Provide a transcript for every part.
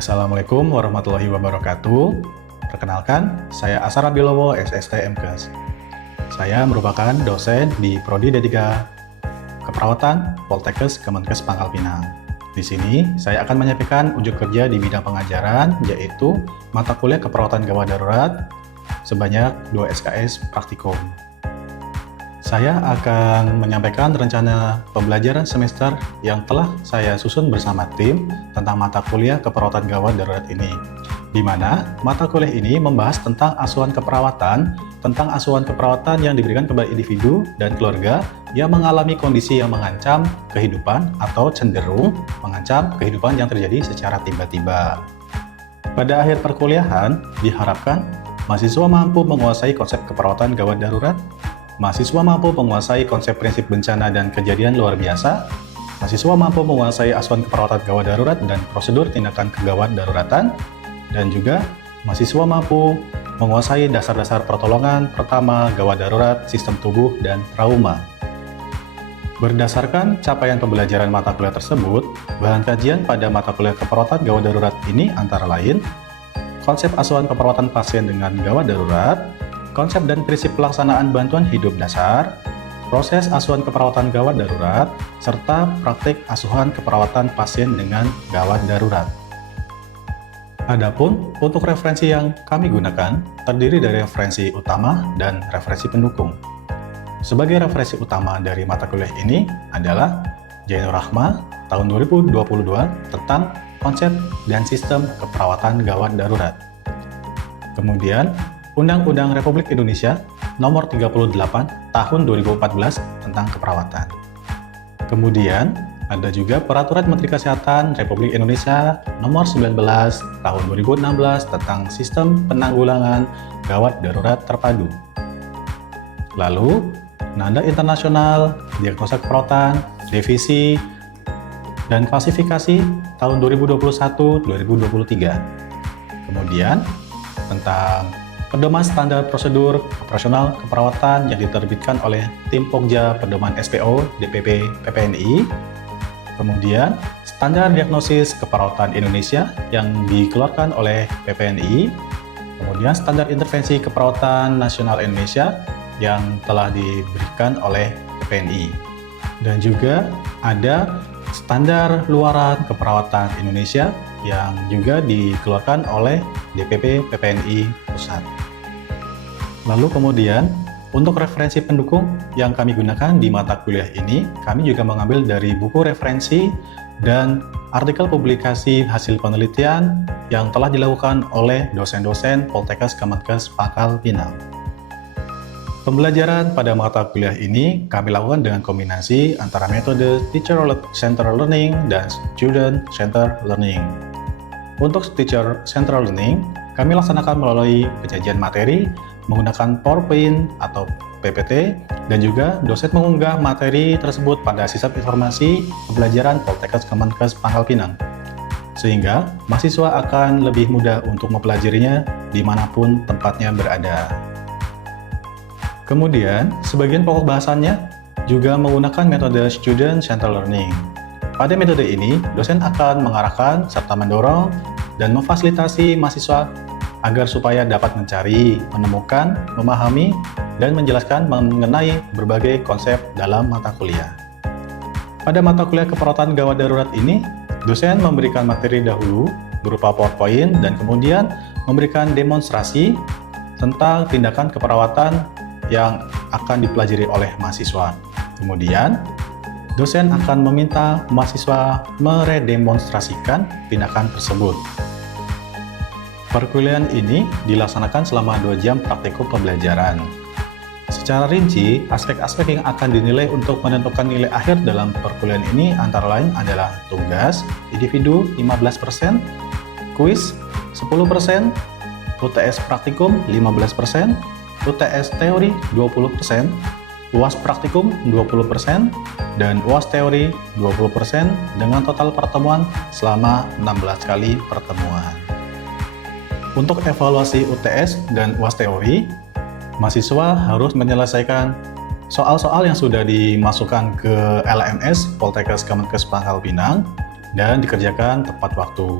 Assalamualaikum warahmatullahi wabarakatuh. Perkenalkan, saya Asara Bilowo, SST MKes. Saya merupakan dosen di Prodi D3 Keperawatan Poltekkes Kemenkes Pangkal Pinang. Di sini, saya akan menyampaikan ujuk kerja di bidang pengajaran, yaitu mata kuliah keperawatan gawat darurat sebanyak 2 SKS praktikum. Saya akan menyampaikan rencana pembelajaran semester yang telah saya susun bersama tim tentang mata kuliah keperawatan gawat darurat ini, di mana mata kuliah ini membahas tentang asuhan keperawatan yang diberikan kepada individu dan keluarga yang mengalami kondisi yang mengancam kehidupan atau cenderung mengancam kehidupan yang terjadi secara tiba-tiba. Pada akhir perkuliahan, diharapkan mahasiswa mampu menguasai konsep keperawatan gawat darurat, mahasiswa mampu menguasai konsep prinsip bencana dan kejadian luar biasa, mahasiswa mampu menguasai asuhan keperawatan gawat darurat dan prosedur tindakan kegawat daruratan, dan juga mahasiswa mampu menguasai dasar-dasar pertolongan pertama gawat darurat, sistem tubuh, dan trauma. Berdasarkan capaian pembelajaran mata kuliah tersebut, bahan kajian pada mata kuliah keperawatan gawat darurat ini antara lain konsep asuhan keperawatan pasien dengan gawat darurat, konsep dan prinsip pelaksanaan bantuan hidup dasar, proses asuhan keperawatan gawat darurat, serta praktik asuhan keperawatan pasien dengan gawat darurat. Adapun untuk referensi yang kami gunakan terdiri dari referensi utama dan referensi pendukung. Sebagai referensi utama dari mata kuliah ini adalah Jainur Rahma tahun 2022 tentang konsep dan sistem keperawatan gawat darurat. Kemudian Undang-Undang Republik Indonesia Nomor 38 Tahun 2014 tentang keperawatan. Kemudian ada juga Peraturan Menteri Kesehatan Republik Indonesia Nomor 19 Tahun 2016 tentang Sistem Penanggulangan Gawat Darurat Terpadu. Lalu, Nanda Internasional, Diagnosa Keperawatan, Divisi, dan Klasifikasi tahun 2021-2023. Kemudian, tentang Pedoman Standar Prosedur Operasional Keperawatan yang diterbitkan oleh Tim Pokja Pedoman SPO DPP PPNI. Kemudian, Standar Diagnosis Keperawatan Indonesia yang dikeluarkan oleh PPNI. Kemudian, Standar Intervensi Keperawatan Nasional Indonesia yang telah diberikan oleh PPNI. Dan juga ada Standar Luaran Keperawatan Indonesia yang juga dikeluarkan oleh DPP PPNI Pusat. Lalu kemudian, untuk referensi pendukung yang kami gunakan di mata kuliah ini, kami juga mengambil dari buku referensi dan artikel publikasi hasil penelitian yang telah dilakukan oleh dosen-dosen Poltekkes Kemenkes Pangkal Pinang. Pembelajaran pada mata kuliah ini kami lakukan dengan kombinasi antara metode Teacher-Centered Learning dan Student-Centered Learning. Untuk Teacher-Centered Learning, kami laksanakan melalui penyajian materi menggunakan PowerPoint atau PPT, dan juga dosen mengunggah materi tersebut pada sistem informasi pembelajaran Poltekkes Kemenkes Pangkal Pinang, sehingga mahasiswa akan lebih mudah untuk mempelajarinya dimanapun tempatnya berada. Kemudian, sebagian pokok bahasannya juga menggunakan metode Student-Centered Learning. Pada metode ini, dosen akan mengarahkan serta mendorong dan memfasilitasi mahasiswa agar supaya dapat mencari, menemukan, memahami, dan menjelaskan mengenai berbagai konsep dalam mata kuliah. Pada mata kuliah keperawatan gawat darurat ini, dosen memberikan materi dahulu berupa PowerPoint dan kemudian memberikan demonstrasi tentang tindakan keperawatan yang akan dipelajari oleh mahasiswa. Kemudian, dosen akan meminta mahasiswa meredemonstrasikan tindakan tersebut. Perkuliahan ini dilaksanakan selama 2 jam praktikum pembelajaran. Secara rinci, aspek-aspek yang akan dinilai untuk menentukan nilai akhir dalam perkuliahan ini antara lain adalah tugas individu 15%, kuis 10%, UTS praktikum 15%, UTS teori 20%, UAS praktikum 20%, dan UAS teori 20% dengan total pertemuan selama 16 kali pertemuan. Untuk evaluasi UTS dan UAS teori, mahasiswa harus menyelesaikan soal-soal yang sudah dimasukkan ke LMS Poltekkes Kemenkes Pangkal Pinang dan dikerjakan tepat waktu.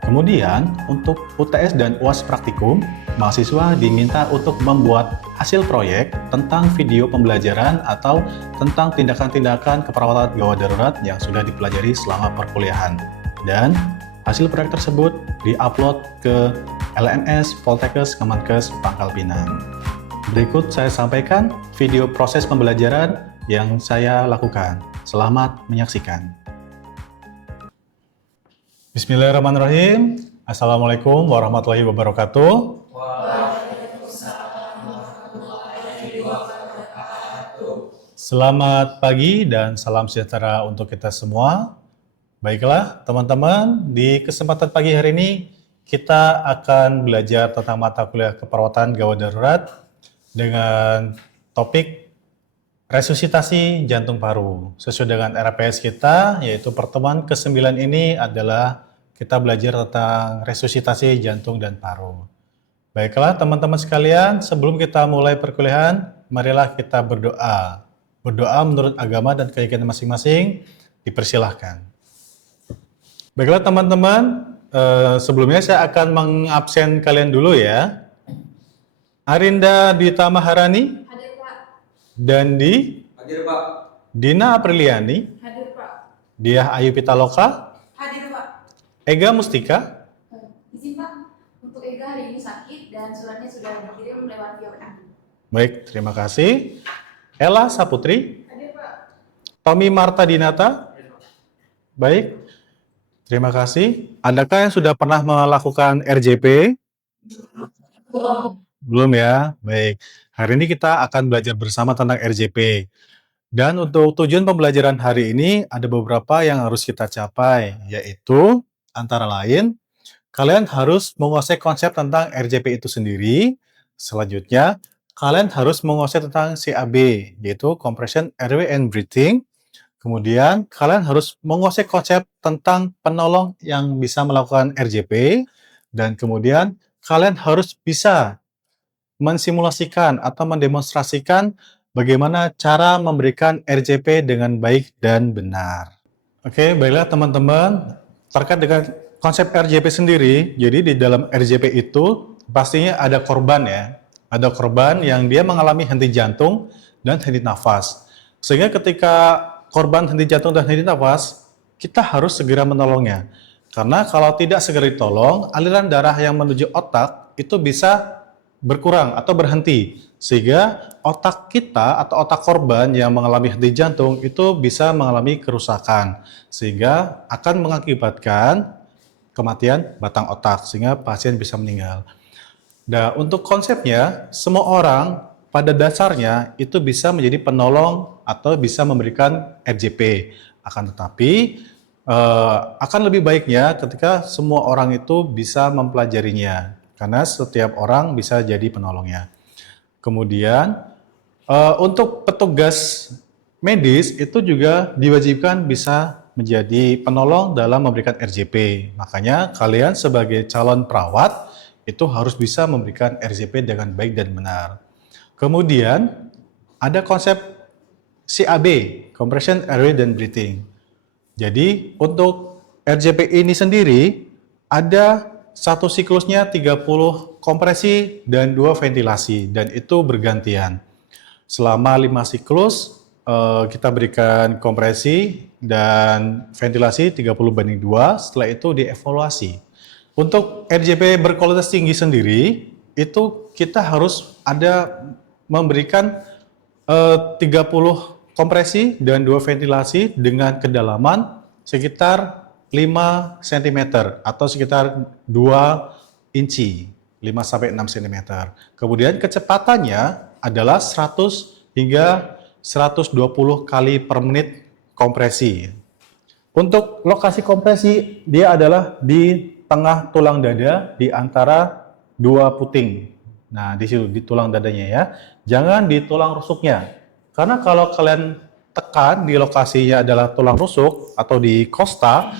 Kemudian, untuk UTS dan UAS praktikum, mahasiswa diminta untuk membuat hasil proyek tentang video pembelajaran atau tentang tindakan-tindakan keperawatan gawat darurat yang sudah dipelajari selama perkuliahan. Dan hasil proyek tersebut diupload ke LMS Poltekkes Kemenkes Pangkal Pinang. Berikut saya sampaikan video proses pembelajaran yang saya lakukan. Selamat menyaksikan. Bismillahirrahmanirrahim. Assalamualaikum warahmatullahi wabarakatuh. Selamat pagi dan salam sejahtera untuk kita semua. Baiklah teman-teman, di kesempatan pagi hari ini kita akan belajar tentang mata kuliah keperawatan gawat darurat dengan topik resusitasi jantung paru. Sesuai dengan RPS kita, yaitu pertemuan ke-9 ini adalah kita belajar tentang resusitasi jantung dan paru. Baiklah teman-teman sekalian, sebelum kita mulai perkuliahan, marilah kita berdoa. Berdoa menurut agama dan keyakinan masing-masing, dipersilahkan. Baiklah teman-teman, sebelumnya saya akan mengabsen kalian dulu ya. Arinda Dita Maharani. Hadir, Pak. Dandi. Hadir, Pak. Dina Apriliani. Hadir, Pak. Diah Ayu Pitaloka. Hadir, Pak. Ega Mustika. Izin, Pak. Untuk Ega hari ini sakit dan suratnya sudah dikirim lewat via WA. Baik, terima kasih. Ella Saputri. Hadir, Pak. Tommy Marta Dinata. Baik, terima kasih. Adakah yang sudah pernah melakukan RJP? Belum ya? Baik. Hari ini kita akan belajar bersama tentang RJP. Dan untuk tujuan pembelajaran hari ini ada beberapa yang harus kita capai, yaitu antara lain, kalian harus menguasai konsep tentang RJP itu sendiri. Selanjutnya, kalian harus menguasai tentang CAB, yaitu Compression Airway and Breathing. Kemudian, kalian harus menguasai konsep tentang penolong yang bisa melakukan RJP. Dan kemudian, kalian harus bisa mensimulasikan atau mendemonstrasikan bagaimana cara memberikan RJP dengan baik dan benar. Oke, baiklah teman-teman, terkait dengan konsep RJP sendiri, jadi di dalam RJP itu pastinya ada korban ya. Ada korban yang dia mengalami henti jantung dan henti nafas. Sehingga ketika korban henti jantung dan henti nafas, kita harus segera menolongnya. Karena kalau tidak segera ditolong, aliran darah yang menuju otak itu bisa berkurang atau berhenti, sehingga otak kita atau otak korban yang mengalami henti jantung itu bisa mengalami kerusakan, sehingga akan mengakibatkan kematian batang otak, sehingga pasien bisa meninggal. Nah, untuk konsepnya, semua orang pada dasarnya itu bisa menjadi penolong atau bisa memberikan RJP. Akan tetapi, akan lebih baiknya ketika semua orang itu bisa mempelajarinya. Karena setiap orang bisa jadi penolongnya. Kemudian, untuk petugas medis itu juga diwajibkan bisa menjadi penolong dalam memberikan RJP. Makanya kalian sebagai calon perawat itu harus bisa memberikan RJP dengan baik dan benar. Kemudian, ada konsep CAB, Compression Airway dan Breathing. Jadi, untuk RJP ini sendiri ada satu siklusnya 30 kompresi dan 2 ventilasi, dan itu bergantian. Selama 5 siklus, kita berikan kompresi dan ventilasi 30/2, setelah itu dievaluasi. Untuk RJP berkualitas tinggi sendiri, itu kita harus ada memberikan 30 kompresi dan 2 ventilasi dengan kedalaman sekitar 5 cm atau sekitar 2 inci, 5-6 cm. Kemudian kecepatannya adalah 100 hingga 120 kali per menit kompresi. Untuk lokasi kompresi, dia adalah di tengah tulang dada di antara 2 puting. Nah, di situ, di tulang dadanya ya. Jangan di tulang rusuknya. Karena kalau kalian tekan di lokasinya adalah tulang rusuk atau di kosta,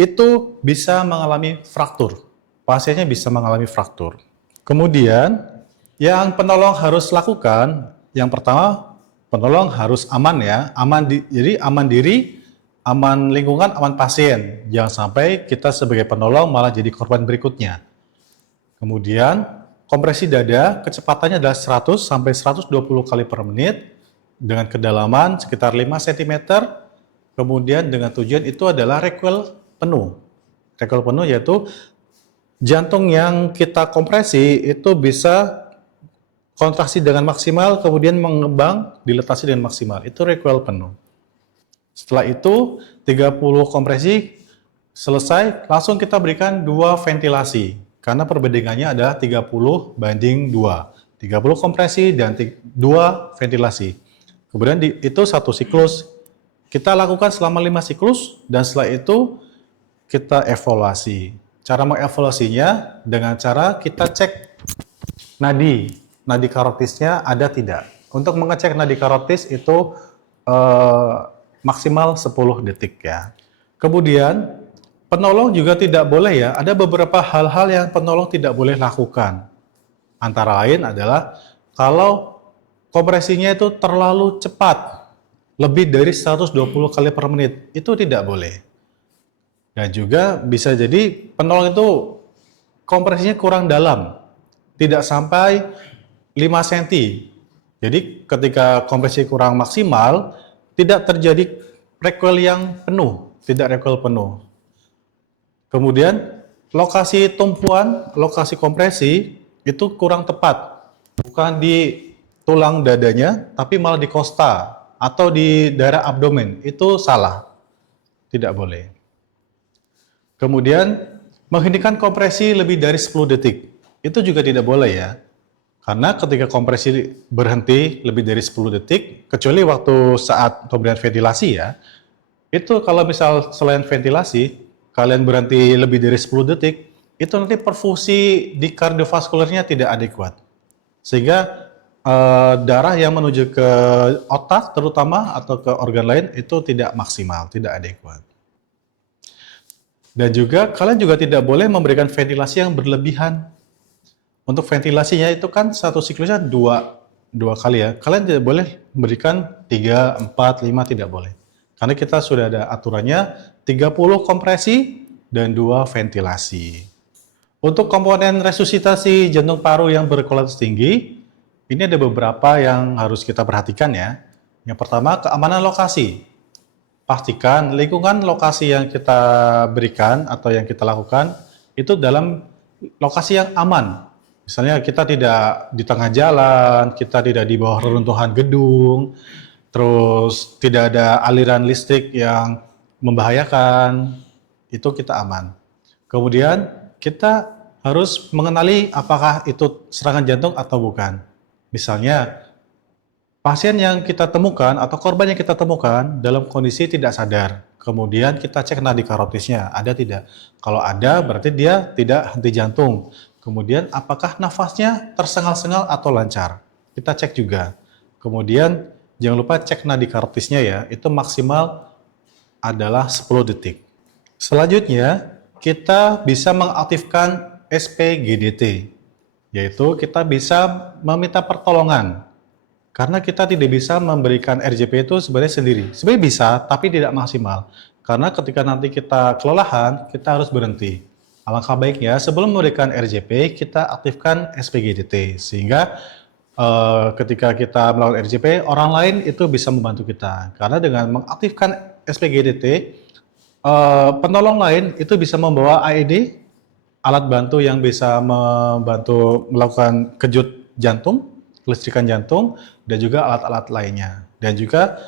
itu bisa mengalami fraktur. Pasiennya bisa mengalami fraktur. Kemudian, yang penolong harus lakukan, yang pertama, penolong harus aman ya. Jadi aman diri aman lingkungan, aman pasien. Jangan sampai kita sebagai penolong malah jadi korban berikutnya. Kemudian, kompresi dada kecepatannya adalah 100 sampai 120 kali per menit dengan kedalaman sekitar 5 cm. Kemudian dengan tujuan itu adalah recoil penuh. Recoil penuh yaitu jantung yang kita kompresi itu bisa kontraksi dengan maksimal, kemudian mengembang, dilatasi dengan maksimal. Itu recoil penuh. Setelah itu, 30 kompresi selesai, langsung kita berikan 2 ventilasi. Karena perbandingannya adalah 30 banding 2. 30 kompresi dan 2 ventilasi. Kemudian itu satu siklus. Kita lakukan selama 5 siklus, dan setelah itu kita evaluasi. Cara mengevaluasinya dengan cara kita cek nadi karotisnya ada tidak. Untuk mengecek nadi karotis itu maksimal 10 detik ya. Kemudian penolong juga tidak boleh ya, ada beberapa hal-hal yang penolong tidak boleh lakukan. Antara lain adalah kalau kompresinya itu terlalu cepat, lebih dari 120 kali per menit, itu tidak boleh. Dan juga bisa jadi penolong itu kompresinya kurang dalam, tidak sampai 5 cm. Jadi ketika kompresi kurang maksimal, tidak terjadi recoil yang penuh, tidak recoil penuh. Kemudian lokasi tumpuan, lokasi kompresi itu kurang tepat, bukan di tulang dadanya, tapi malah di kosta atau di daerah abdomen. Itu salah, tidak boleh. Kemudian menghentikan kompresi lebih dari 10 detik, itu juga tidak boleh ya. Karena ketika kompresi berhenti lebih dari 10 detik, kecuali waktu saat pemberian ventilasi ya, itu kalau misal selain ventilasi, kalian berhenti lebih dari 10 detik, itu nanti perfusi di kardiovaskulernya tidak adekuat. Sehingga darah yang menuju ke otak terutama atau ke organ lain itu tidak maksimal, tidak adekuat. Dan juga kalian juga tidak boleh memberikan ventilasi yang berlebihan. Untuk ventilasinya itu kan satu siklusnya dua kali ya. Kalian tidak boleh memberikan 3, 4, 5, tidak boleh. Karena kita sudah ada aturannya 30 kompresi dan 2 ventilasi. Untuk komponen resusitasi jantung paru yang berkualitas tinggi, ini ada beberapa yang harus kita perhatikan ya. Yang pertama, keamanan lokasi. Pastikan lingkungan lokasi yang kita berikan atau yang kita lakukan itu dalam lokasi yang aman. Misalnya kita tidak di tengah jalan, kita tidak di bawah reruntuhan gedung, terus tidak ada aliran listrik yang membahayakan, itu kita aman. Kemudian kita harus mengenali apakah itu serangan jantung atau bukan. Misalnya pasien yang kita temukan atau korban yang kita temukan dalam kondisi tidak sadar, kemudian kita cek nadi karotisnya, ada tidak? Kalau ada berarti dia tidak henti jantung. Kemudian apakah nafasnya tersengal-sengal atau lancar? Kita cek juga. Kemudian jangan lupa cek nadi karotisnya ya, itu maksimal adalah 10 detik. Selanjutnya, kita bisa mengaktifkan SPGDT, yaitu kita bisa meminta pertolongan. Karena kita tidak bisa memberikan RJP itu sebenarnya sendiri. Sebenarnya bisa, tapi tidak maksimal. Karena ketika nanti kita kelelahan, kita harus berhenti. Alangkah baiknya sebelum memberikan RJP, kita aktifkan SPGDT. Sehingga ketika kita melakukan RJP, orang lain itu bisa membantu kita. Karena dengan mengaktifkan SPGDT, penolong lain itu bisa membawa AED, alat bantu yang bisa membantu melakukan kejut jantung, kelistrikan jantung, dan juga alat-alat lainnya. Dan juga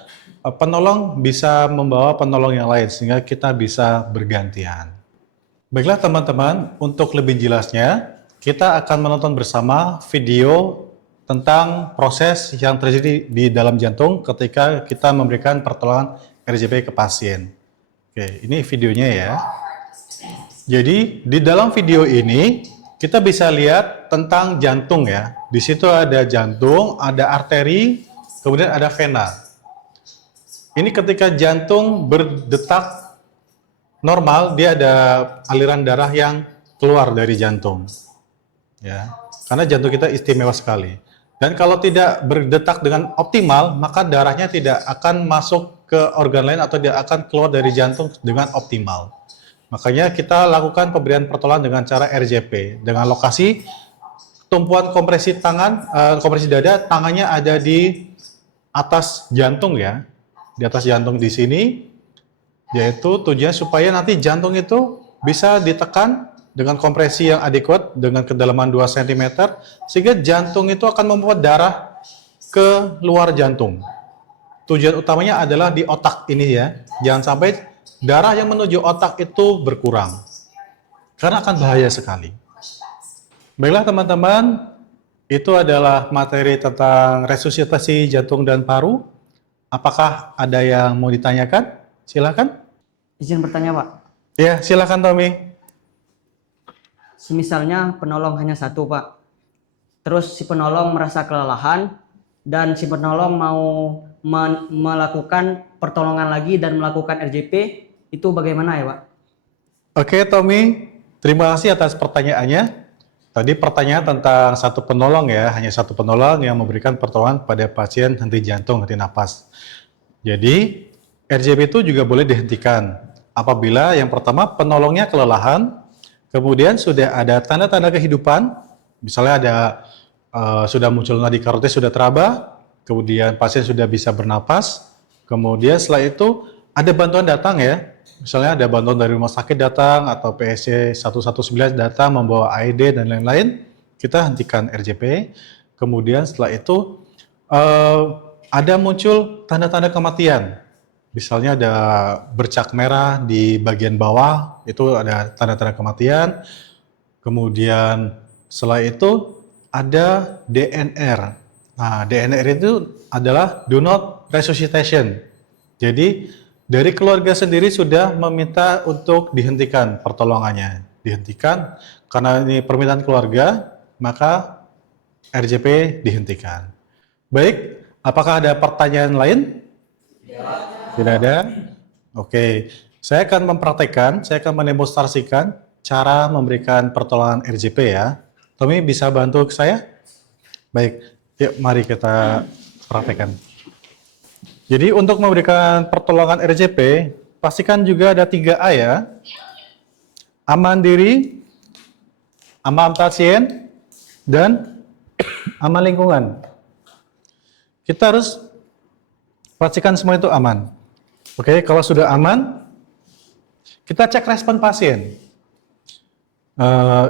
penolong bisa membawa penolong yang lain, sehingga kita bisa bergantian. Baiklah teman-teman, untuk lebih jelasnya, kita akan menonton bersama video tentang proses yang terjadi di dalam jantung ketika kita memberikan pertolongan RJP ke pasien. Oke, ini videonya ya. Jadi, di dalam video ini, kita bisa lihat tentang jantung ya. Di situ ada jantung, ada arteri, kemudian ada vena. Ini ketika jantung berdetak normal, dia ada aliran darah yang keluar dari jantung. Ya, karena jantung kita istimewa sekali. Dan kalau tidak berdetak dengan optimal, maka darahnya tidak akan masuk ke organ lain atau dia akan keluar dari jantung dengan optimal. Makanya kita lakukan pemberian pertolongan dengan cara RJP dengan lokasi tumpuan kompresi tangan, kompresi dada, tangannya ada di atas jantung ya, di atas jantung di sini, yaitu tujuannya supaya nanti jantung itu bisa ditekan dengan kompresi yang adekuat dengan kedalaman 2 cm, sehingga jantung itu akan membawa darah ke luar jantung. Tujuan utamanya adalah di otak ini ya, jangan sampai darah yang menuju otak itu berkurang, karena akan bahaya sekali. Baiklah teman-teman, itu adalah materi tentang resusitasi jantung dan paru. Apakah ada yang mau ditanyakan? Silakan. Izin bertanya, Pak. Ya, silakan Tommy. Semisalnya penolong hanya satu, Pak. Terus si penolong merasa kelelahan dan si penolong mau melakukan pertolongan lagi dan melakukan RJP, itu bagaimana ya, Pak? Oke, Tommy. Terima kasih atas pertanyaannya. Tadi pertanyaan tentang satu penolong ya, hanya satu penolong yang memberikan pertolongan pada pasien henti jantung, henti napas. Jadi, RJP itu juga boleh dihentikan apabila yang pertama penolongnya kelelahan, kemudian sudah ada tanda-tanda kehidupan, misalnya ada sudah muncul nadi karotis sudah teraba, kemudian pasien sudah bisa bernapas, kemudian setelah itu ada bantuan datang ya, misalnya ada bantuan dari rumah sakit datang atau PSC 119 datang membawa AED dan lain-lain, kita hentikan RJP. Kemudian setelah itu ada muncul tanda-tanda kematian. Misalnya ada bercak merah di bagian bawah, itu ada tanda-tanda kematian. Kemudian setelah itu ada DNR. Nah, DNR itu adalah do not resuscitation. Jadi dari keluarga sendiri sudah meminta untuk dihentikan pertolongannya. Dihentikan karena ini permintaan keluarga, maka RJP dihentikan. Baik, apakah ada pertanyaan lain? Tidak ada? Oke, saya akan mempraktekkan, saya akan mendemonstrasikan cara memberikan pertolongan RJP ya. Tommy bisa bantu saya? Baik, yuk mari kita praktekkan. Jadi untuk memberikan pertolongan RJP, pastikan juga ada 3A ya. Aman diri, aman pasien, dan aman lingkungan. Kita harus pastikan semua itu aman. Oke, kalau sudah aman, kita cek respon pasien.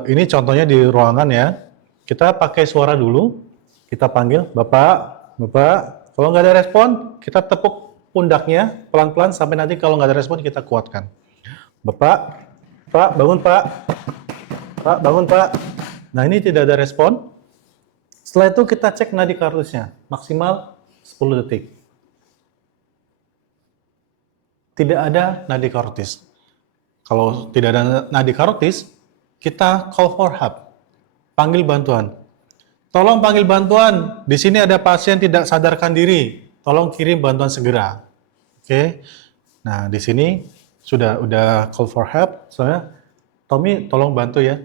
Ini contohnya di ruangan ya. Kita pakai suara dulu, kita panggil, Bapak, Bapak. Kalau nggak ada respon, kita tepuk pundaknya pelan-pelan sampai nanti kalau nggak ada respon kita kuatkan. Bapak, Pak, bangun Pak. Pak, bangun Pak. Nah ini tidak ada respon. Setelah itu kita cek nadi karotisnya, maksimal 10 detik. Tidak ada nadi karotis. Kalau tidak ada nadi karotis, kita call for help. Panggil bantuan. Tolong panggil bantuan. Di sini ada pasien tidak sadarkan diri. Tolong kirim bantuan segera. Oke. Nah, di sini udah call for help. Soalnya Tommy tolong bantu ya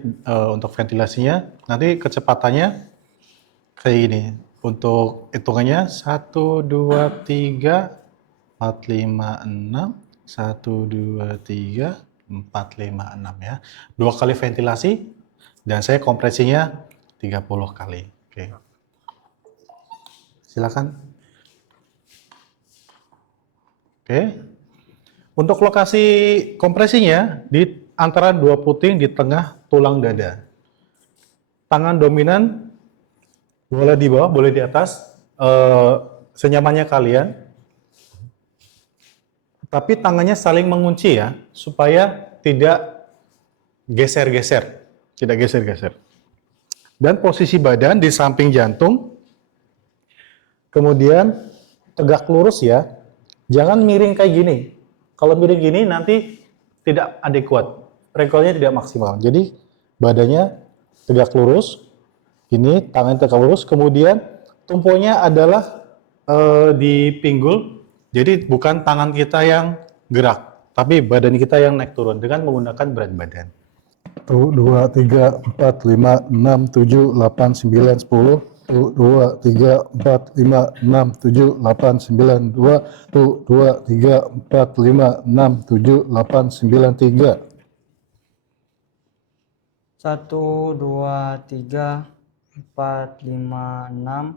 untuk ventilasinya. Nanti kecepatannya kayak ini. Untuk hitungannya 1 2 3 4, 5, 6, 1, 2, 3, 4, 5, 6 ya. 2 kali ventilasi dan saya kompresinya 30 kali. Oke. Silakan. Oke. Untuk lokasi kompresinya di antara 2 puting di tengah tulang dada. Tangan dominan boleh di bawah, boleh di atas, senyamannya kalian. Tapi tangannya saling mengunci ya, supaya tidak geser-geser. Tidak geser-geser. Dan posisi badan di samping jantung. Kemudian tegak lurus ya. Jangan miring kayak gini. Kalau miring gini nanti tidak adekuat. Regolnya tidak maksimal. Jadi badannya tegak lurus. Ini tangan tegak lurus. Kemudian tumpunya adalah di pinggul. Jadi bukan tangan kita yang gerak, tapi badan kita yang naik turun dengan menggunakan berat badan. 1, 2, 3, 4, 5, 6, 7, 8, 9, 10, 1, 2, 3, 4, 5, 6, 7, 8, 9, 2, 1, 2, 3, 4, 5, 6, 7, 8, 9, 3. 1, 2, 3, 4, 5, 6.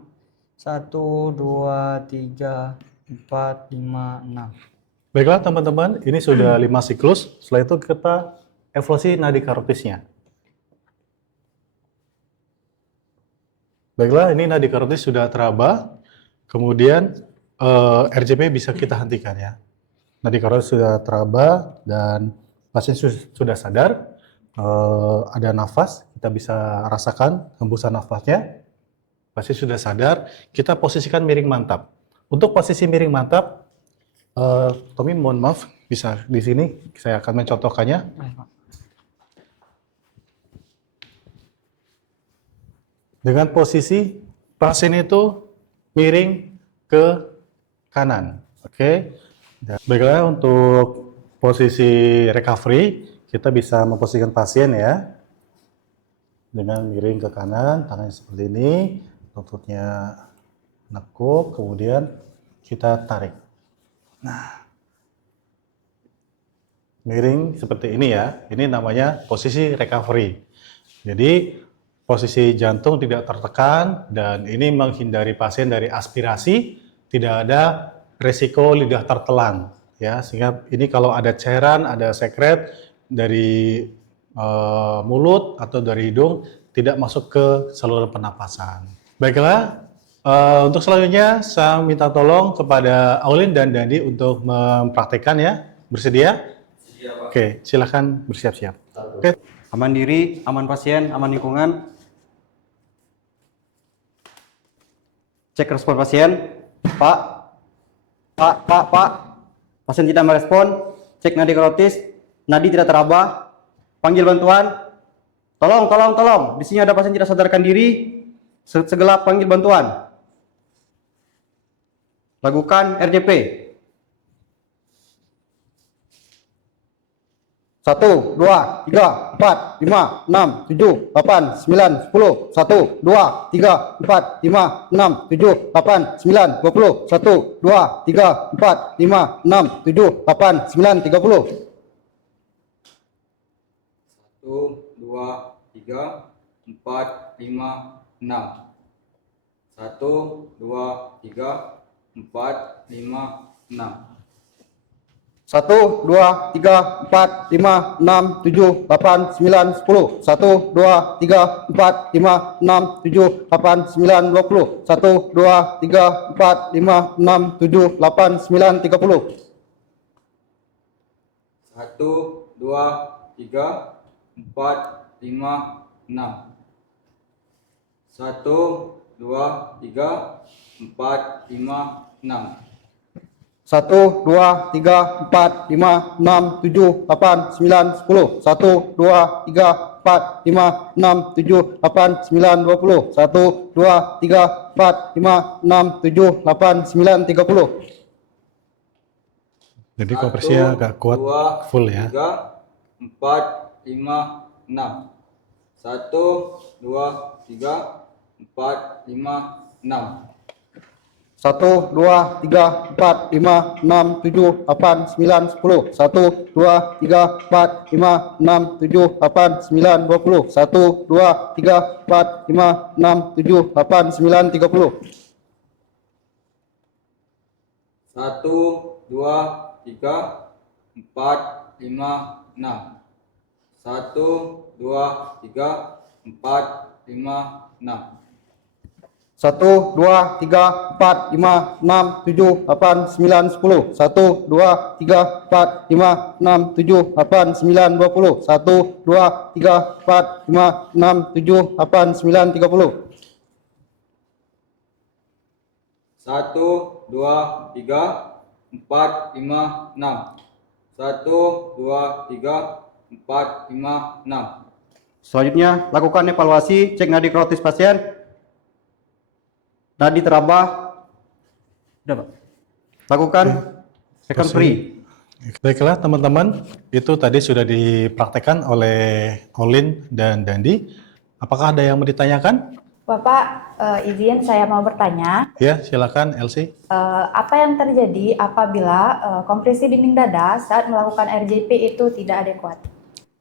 1, 2, 3, 4, 5, 6. Baiklah teman-teman, ini sudah 5 siklus. Setelah itu kita evolusi nadi karotisnya. Baiklah, ini nadi karotis sudah teraba. Kemudian RJP bisa kita hentikan ya. Nadi karotis sudah teraba dan pasien sudah sadar. Ada nafas, kita bisa rasakan hembusan nafasnya. Pasien sudah sadar, kita posisikan miring mantap. Untuk posisi miring mantap, Tommy mohon maaf, bisa di sini saya akan mencontohkannya. Dengan posisi pasien itu miring ke kanan, oke? Baiklah, untuk posisi recovery kita bisa memposisikan pasien ya, dengan miring ke kanan, tangannya seperti ini, lututnya nekuk, kemudian kita tarik. Nah, miring seperti ini ya, ini namanya posisi recovery. Jadi posisi jantung tidak tertekan dan ini menghindari pasien dari aspirasi, tidak ada resiko lidah tertelan ya, sehingga ini kalau ada cairan, ada sekret dari mulut atau dari hidung tidak masuk ke saluran pernapasan. Baiklah, untuk selanjutnya saya minta tolong kepada Aulin dan Dandi untuk mempraktekkan ya. Bersedia? Siap, Pak. Oke, silakan bersiap-siap. Oke. Aman diri, aman pasien, aman lingkungan. Cek respon pasien. Pak. Pasien tidak merespon. Cek nadi karotis. Nadi tidak teraba. Panggil bantuan. Tolong. Di sini ada pasien tidak sadarkan diri. Segera panggil bantuan. Lakukan RJP. 1, 2, 3, 4, 5, 6, 7, 8, 9, 10. 1, 2, 3, 4, 5, 6, 7, 8, 9, 20. 1, 2, 3, 4, 5, 6, 7, 8, 9, 30. 1, 2, 3, 4, 5, 6. 1, 2, 3, 4, 5, 6. 1, 2, 3, 4, 5, 6, 7, 8, 9, 10. 1, 2, 3, 4, 5, 6, 7, 8, 9, 20. 1, 2, 3, 4, 5, 6, 7, 8, 9, 30. 1, 2, 3, 4, 5, 6. 1, 2, 3, 4, 5, 6. 1, 2, 3, 4, 5, 6, 7, 8, 9, 10. 1, 2, 3, 4, 5, 6, 7, 8, 9, 20. 1, 2, 3, 4, 5, 6, 7, 8, 9, 30. Jadi kompresinya agak kuat, 2, full ya. 3, 4, 5, 6. 1, 2, 3, 4, 5, 6. 1, 2, 3, 4, 5, 6, 7, 8, 9, 10. 1, 2, 3, 4, 5, 6, 7, 8, 9, 20. 1, 2, 3, 4, 5, 6, 7, 8, 9, 30. 1, 2, 3, 4, 5, 6. 1, 2, 3, 4, 5, 6. 1, 2, 3, 4, 5, 6, 7, 8, 9, 10. 1, 2, 3, 4, 5, 6, 7, 8, 9, 20. 1, 2, 3, 4, 5, 6, 7, 8, 9, 30. 1, 2, 3, 4, 5, 6. 1, 2, 3, 4, 5, 6. Selanjutnya, lakukan evaluasi, cek nadi karotis pasien. Nadi teraba. Udah, Pak. Lakukan recovery. Baiklah teman-teman, itu tadi sudah dipraktekkan oleh Olin dan Dandi. Apakah ada yang mau ditanyakan? Bapak, izin saya mau bertanya, Ya, silakan Elsie. apa yang terjadi apabila kompresi dinding dada saat melakukan RJP itu tidak adekuat?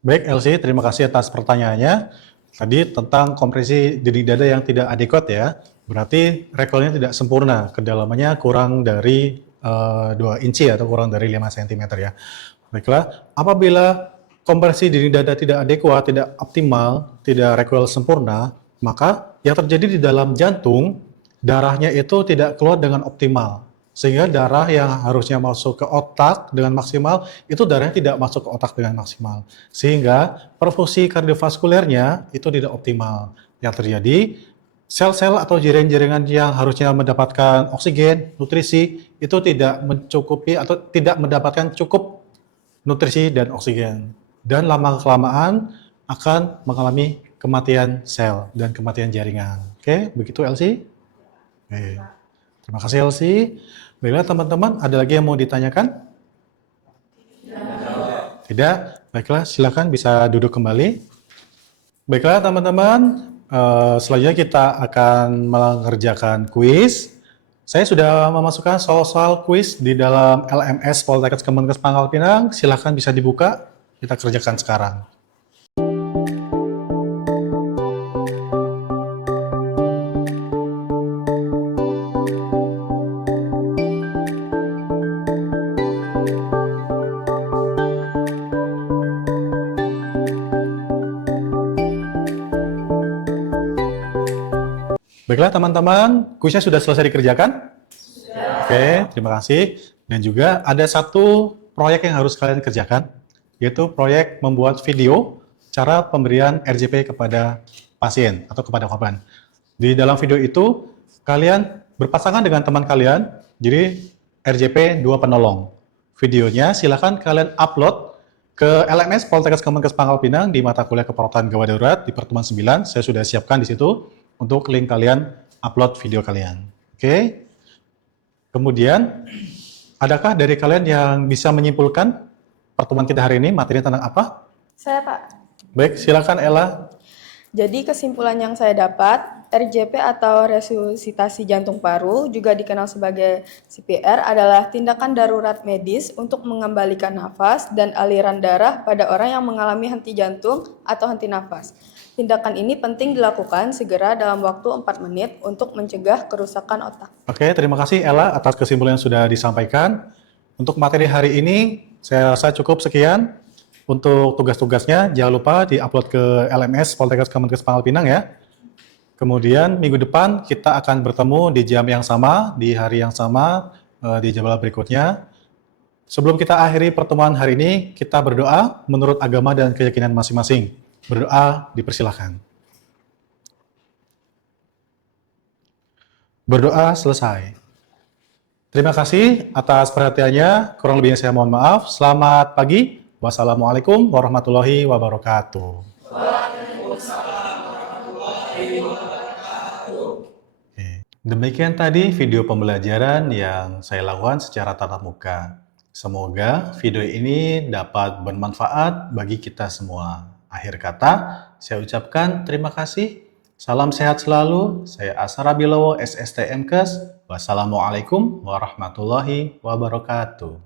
Baik, Elsie, terima kasih atas pertanyaannya. Tadi tentang kompresi dinding dada yang tidak adekuat ya. Berarti recoilnya tidak sempurna, kedalamannya kurang dari 2 inci atau kurang dari 5 cm ya. Baiklah, apabila kompresi dinding dada tidak adekuat, tidak optimal, tidak recoil sempurna, maka yang terjadi di dalam jantung, darahnya itu tidak keluar dengan optimal. Sehingga darah yang harusnya masuk ke otak dengan maksimal, itu darahnya tidak masuk ke otak dengan maksimal. Sehingga perfusi kardiovaskulernya itu tidak optimal. Yang terjadi, sel-sel atau jaringan-jaringan yang harusnya mendapatkan oksigen, nutrisi, itu tidak mencukupi atau tidak mendapatkan cukup nutrisi dan oksigen. Dan lama-kelamaan akan mengalami kematian sel dan kematian jaringan. Oke, begitu Elsie? Oke. Terima kasih Elsie. Baiklah teman-teman, ada lagi yang mau ditanyakan? Tidak? Baiklah, silakan bisa duduk kembali. Baiklah teman-teman, selanjutnya kita akan mengerjakan kuis. Saya sudah memasukkan soal-soal kuis di dalam LMS Poltekkes Kemenkes Pangkal Pinang. Silakan bisa dibuka, kita kerjakan sekarang. Baiklah teman-teman, kuisnya sudah selesai dikerjakan? Oke, terima kasih. Dan juga ada satu proyek yang harus kalian kerjakan, yaitu proyek membuat video cara pemberian RJP kepada pasien atau kepada korban. Di dalam video itu, kalian berpasangan dengan teman kalian, jadi RJP 2 penolong. Videonya silakan kalian upload ke LMS Poltekkes Kemenkes Pangkal Pinang di mata kuliah keperawatan gawat darurat di pertemuan 9. Saya sudah siapkan di situ untuk link kalian upload video kalian. Oke. Kemudian, adakah dari kalian yang bisa menyimpulkan pertemuan kita hari ini materi tentang apa? Saya, Pak. Baik, silakan Ella. Jadi kesimpulan yang saya dapat, RJP atau resusitasi jantung paru, juga dikenal sebagai CPR, adalah tindakan darurat medis untuk mengembalikan nafas dan aliran darah pada orang yang mengalami henti jantung atau henti nafas. Tindakan ini penting dilakukan segera dalam waktu 4 menit untuk mencegah kerusakan otak. Oke, terima kasih Ella atas kesimpulan yang sudah disampaikan. Untuk materi hari ini, saya rasa cukup sekian. Untuk tugas-tugasnya, jangan lupa di-upload ke LMS Poltekkes Kemenkes Pangkal Pinang ya. Kemudian minggu depan kita akan bertemu di jam yang sama, di hari yang sama, di jadwal berikutnya. Sebelum kita akhiri pertemuan hari ini, kita berdoa menurut agama dan keyakinan masing-masing. Berdoa dipersilahkan. Berdoa selesai. Terima kasih atas perhatiannya. Kurang lebihnya saya mohon maaf. Selamat pagi. Wassalamualaikum warahmatullahi wabarakatuh. Oke. Demikian tadi video pembelajaran yang saya lakukan secara tatap muka. Semoga video ini dapat bermanfaat bagi kita semua. Akhir kata, saya ucapkan terima kasih. Salam sehat selalu. Saya Asara Bilowo, SSTMKes. Wassalamualaikum warahmatullahi wabarakatuh.